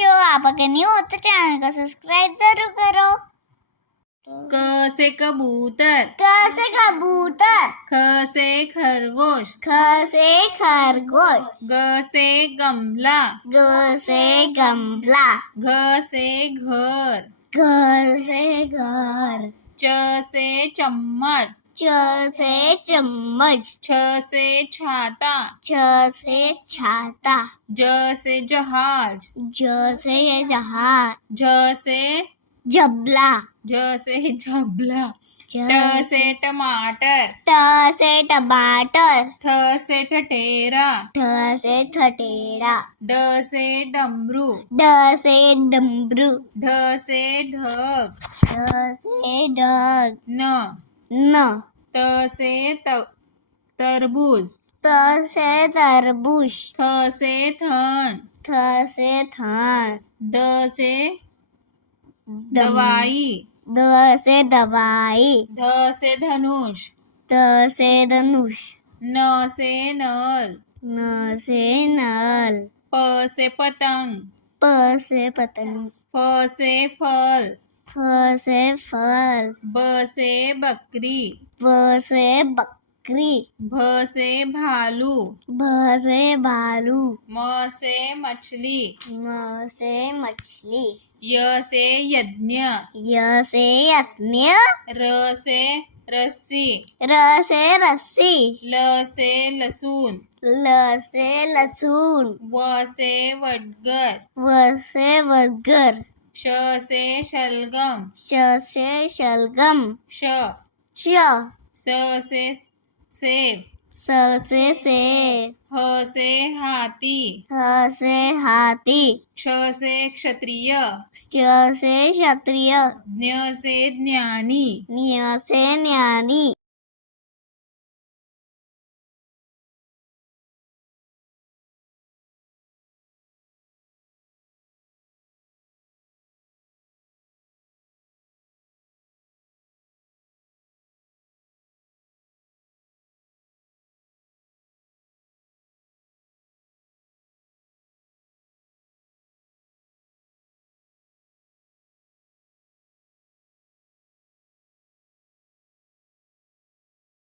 बच्चों, आप अगर न्यू हो तो चैनल को सब्सक्राइब जरूर करो। क से कबूतर, क से कबूतर, ख से खरगोश, ख से खरगोश, ग से गमला, ग से गमला, घ से घर, घर से घर, च से चम्मच, च से चम्मच, छ से छाता, छ से छाता, ज से जहाज, ज से जहाज, झ से जबला, झ से झबला, ट ट से टमाटर, ट से टमाटर, ठ से ठठेरा, ठ से ठठेरा, ड से डमरू, ड से डमरू, ढ से ढग, ढ से ढग, न न त से तरबूज, त से तरबूज, थ से थन, थ से थान, द से दवाई, द से दवाई, ध से धनुष, ध से धनुष, न से नल, न से नल, प से पतंग, प से पतंग, फ से फल, फ से फल, ब से बकरी, ब से बकरी, भ से भालू, भ से भालू, म से मछली, म से मछली, य से यज्ञ, य से यज्ञ, र से रस्सी, र से रस्सी, ल से लसूण, ल से लहसुन, व से वडगर, व से बर्गर, श से शलगम, श से शलगम, श श स से सेब, स से सेब, ह से हाथी, ह से हाथी, क्ष से क्षत्रिय, श से क्षत्रिय, ज्ञ से ज्ञानी, ज्ञ से ज्ञानी,